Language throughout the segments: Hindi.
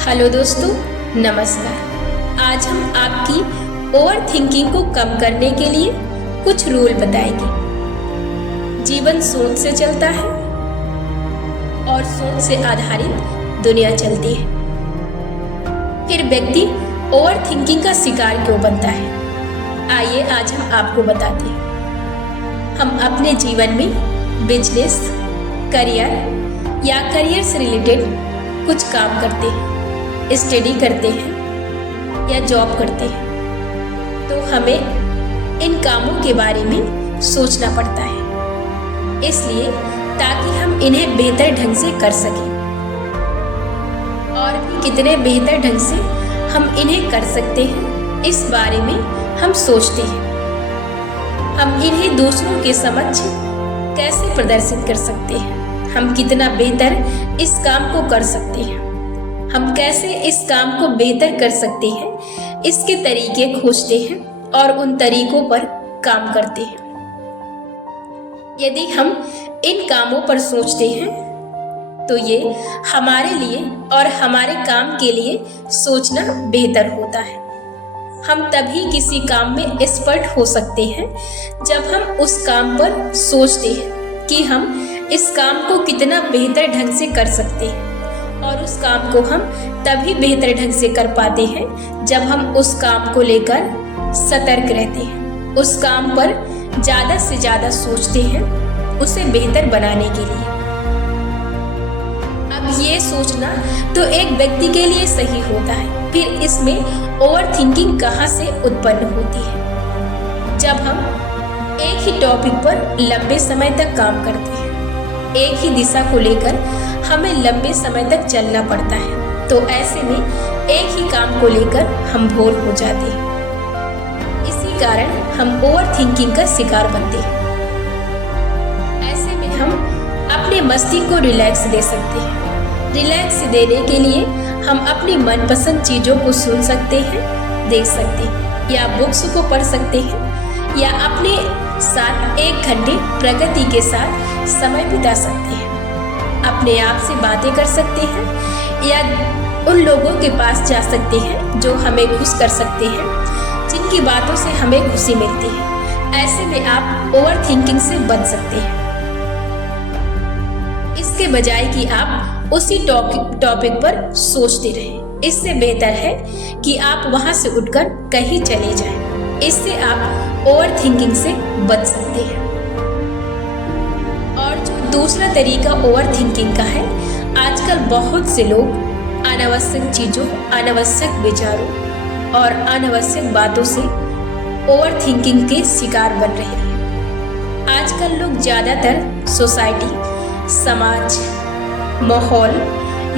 हेलो दोस्तों, नमस्कार। आज हम आपकी ओवर थिंकिंग को कम करने के लिए कुछ रूल बताएंगे। जीवन सोच से चलता है और सोच से आधारित दुनिया चलती है। फिर व्यक्ति ओवर थिंकिंग का शिकार क्यों बनता है? आइए आज हम आपको बताते हैं। हम अपने जीवन में बिजनेस, करियर या करियर से रिलेटेड कुछ काम करते हैं, स्टडी करते हैं या जॉब करते हैं, तो हमें इन कामों के बारे में सोचना पड़ता है, इसलिए ताकि हम इन्हें बेहतर ढंग से कर सकें। और भी कितने बेहतर ढंग से हम इन्हें कर सकते हैं, इस बारे में हम सोचते हैं। हम इन्हें दूसरों के समक्ष कैसे प्रदर्शित कर सकते हैं, हम कितना बेहतर इस काम को कर सकते हैं, हम कैसे इस काम को बेहतर कर सकते हैं, इसके तरीके खोजते हैं और उन तरीकों पर काम करते हैं। यदि हम इन कामों पर सोचते हैं तो ये हमारे लिए और हमारे काम के लिए सोचना बेहतर होता है। हम तभी किसी काम में एक्सपर्ट हो सकते हैं जब हम उस काम पर सोचते हैं कि हम इस काम को कितना बेहतर ढंग से कर सकते हैं, और उस काम को हम तभी बेहतर ढंग से कर पाते हैं जब हम उस काम को लेकर सतर्क रहते हैं, उस काम पर ज़्यादा से ज़्यादा सोचते हैं उसे बेहतर बनाने के लिए। अब ये सोचना तो एक व्यक्ति के लिए सही होता है, फिर इसमें ओवर थिंकिंग कहाँ से उत्पन्न होती है? जब हम एक ही टॉपिक पर लंबे समय तक काम करते हैं, एक ही दिशा को लेकर हमें लंबे समय तक चलना पड़ता है, तो ऐसे में एक ही काम को लेकर हम बोर हो जाते हैं। इसी कारण हम ओवर थिंकिंग का शिकार बनते हैं। ऐसे में हम अपने मस्तिष्क को रिलैक्स दे सकते हैं। रिलैक्स देने के लिए हम अपनी मनपसंद चीज़ों को सुन सकते हैं, देख सकते हैं, या बुक्स को पढ़ सकते हैं, या अपने साथ 1 घंटे प्रकृति के साथ समय बिता सकते हैं, अपने आप से बातें कर सकते हैं, या उन लोगों के पास जा सकते हैं जो हमें खुश कर सकते हैं, जिनकी बातों से हमें खुशी मिलती है। ऐसे में आप ओवर थिंकिंग से बच सकते हैं। इसके बजाय कि आप उसी टॉपिक पर सोचते रहें, इससे बेहतर है कि आप वहां से उठकर कहीं चले जाएं। इससे आप ओवर थिंकिंग से बच सकते हैं। और जो दूसरा तरीका ओवर थिंकिंग का है, आजकल बहुत से लोग अनावश्यक चीज़ों, अनावश्यक विचारों और अनावश्यक बातों से ओवर थिंकिंग के शिकार बन रहे हैं। आजकल लोग ज़्यादातर सोसाइटी, समाज, माहौल,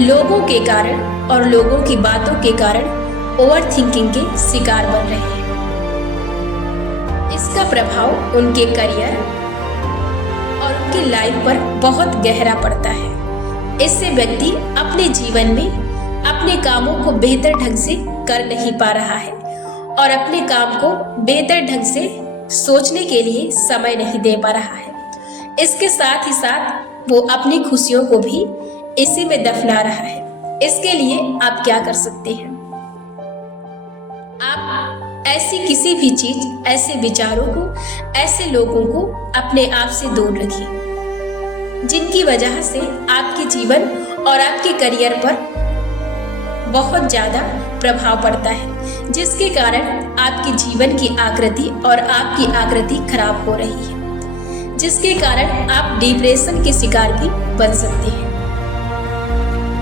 लोगों के कारण और लोगों की बातों के कारण ओवर थिंकिंग के शिकार बन रहे हैं। इसका प्रभाव उनके करियर और उनकी लाइफ पर बहुत गहरा पड़ता है। इससे व्यक्ति अपने जीवन में अपने कामों को बेहतर ढंग से कर नहीं पा रहा है और अपने काम को बेहतर ढंग से सोचने के लिए समय नहीं दे पा रहा है। इसके साथ ही साथ वो अपनी खुशियों को भी इसी में दफना रहा है। इसके लिए आप क्या कर सकते हैं? आप ऐसी किसी भी चीज, ऐसे विचारों को, ऐसे लोगों को अपने आप से दूर रखिए जिनकी वजह से आपके जीवन और आपके करियर पर बहुत ज़्यादा प्रभाव पड़ता है, जिसके कारण आपके जीवन की आकृति और आपकी आकृति खराब हो रही है, जिसके कारण आप डिप्रेशन के शिकार भी बन सकते हैं।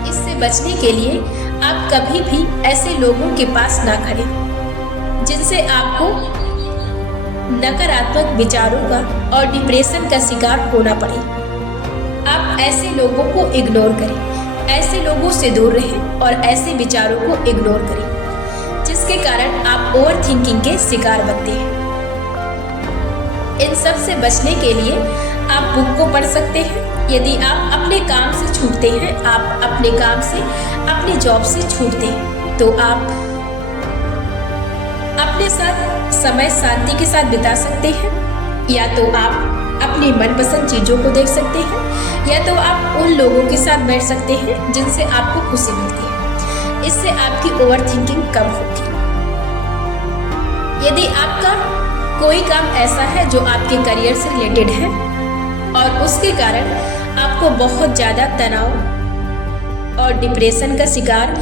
इससे बचने के लिए आप कभी भी ऐसे लोगों के पास ना खड़ें जिनसे आपको नकारात्मक विचारों का और डिप्रेशन का शिकार होना पड़े। आप ऐसे लोगों को इग्नोर करें, ऐसे लोगों से दूर रहें और ऐसे विचारों को इग्नोर करें जिसके कारण आप ओवर थिंकिंग के शिकार बनते हैं। इन सब से बचने के लिए आप बुक को पढ़ सकते हैं। यदि आप अपने काम से छूटते हैं, आप अपने काम से, अपनी जॉब से छूटते हैं, तो आप अपने साथ समय शांति के साथ बिता सकते हैं, या तो आप अपनी मनपसंद चीज़ों को देख सकते हैं, या तो आप उन लोगों के साथ बैठ सकते हैं जिनसे आपको खुशी मिलती है। इससे आपकी ओवर थिंकिंग कम होगी। यदि आपका कोई काम ऐसा है जो आपके करियर से रिलेटेड है और उसके कारण आपको बहुत ज़्यादा तनाव और डिप्रेशन का शिकार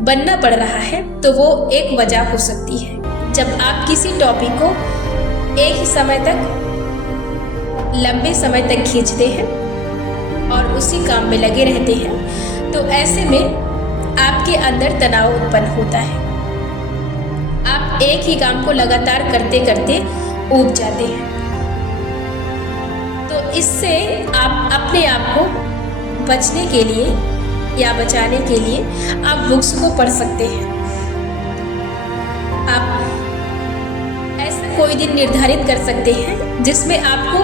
बनना पड़ रहा है, तो वो एक वजह हो सकती है। जब आप किसी टॉपिक को एक ही समय तक लंबे समय तक खींचते हैं और उसी काम में लगे रहते हैं, तो ऐसे में आपके अंदर तनाव उत्पन्न होता है। आप एक ही काम को लगातार करते करते ऊब जाते हैं। तो इससे आप अपने आप को बचने के लिए या बचाने के लिए आप बुक्स को पढ़ सकते हैं। आप ऐसा कोई दिन निर्धारित कर सकते हैं जिसमें आपको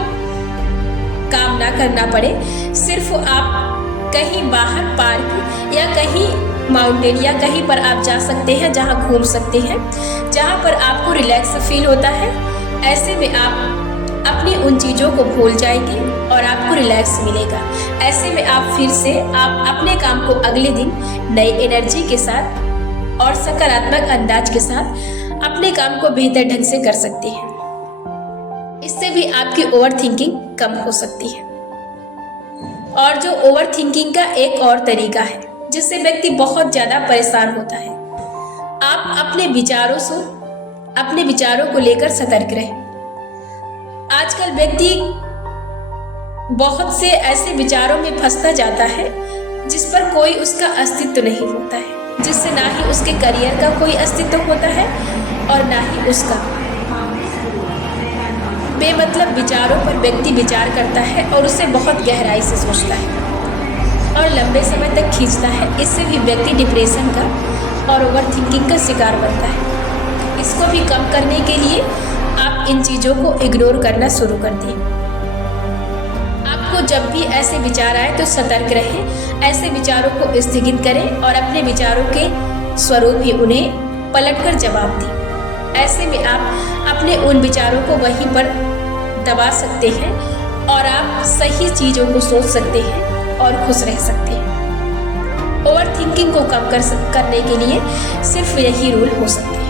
काम ना करना पड़े, सिर्फ आप कहीं बाहर पार्क या कहीं माउंटेन या कहीं पर आप जा सकते हैं जहां घूम सकते हैं, जहां पर आपको रिलैक्स फील होता है। ऐसे में आप अपनी उन चीज़ों को भूल जाएंगे और आपको रिलैक्स मिलेगा। ऐसे में आप फिर से आप अपने काम को अगले दिन नई एनर्जी के साथ और सकारात्मक अंदाज के साथ अपने काम को बेहतर ढंग से कर सकते हैं। इससे भी आपकी ओवर थिंकिंग कम हो सकती है। और जो ओवर थिंकिंग का एक और तरीका है जिससे व्यक्ति बहुत ज़्यादा परेशान होता है, आप अपने विचारों को लेकर सतर्क रहें। आजकल व्यक्ति बहुत से ऐसे विचारों में फंसता जाता है जिस पर कोई उसका अस्तित्व नहीं होता है, जिससे ना ही उसके करियर का कोई अस्तित्व होता है और ना ही उसका। बेमतलब विचारों पर व्यक्ति विचार करता है और उसे बहुत गहराई से सोचता है और लंबे समय तक खींचता है। इससे भी व्यक्ति डिप्रेशन का और ओवर थिंकिंग का शिकार बनता है। इसको भी कम करने के लिए आप इन चीज़ों को इग्नोर करना शुरू कर दें। आपको जब भी ऐसे विचार आए तो सतर्क रहें, ऐसे विचारों को स्थगित करें और अपने विचारों के स्वरूप ही उन्हें पलटकर जवाब दें। ऐसे में आप अपने उन विचारों को वहीं पर दबा सकते हैं और आप सही चीज़ों को सोच सकते हैं और खुश रह सकते हैं। ओवर थिंकिंग को कम करने के लिए सिर्फ यही रूल हो सकते हैं।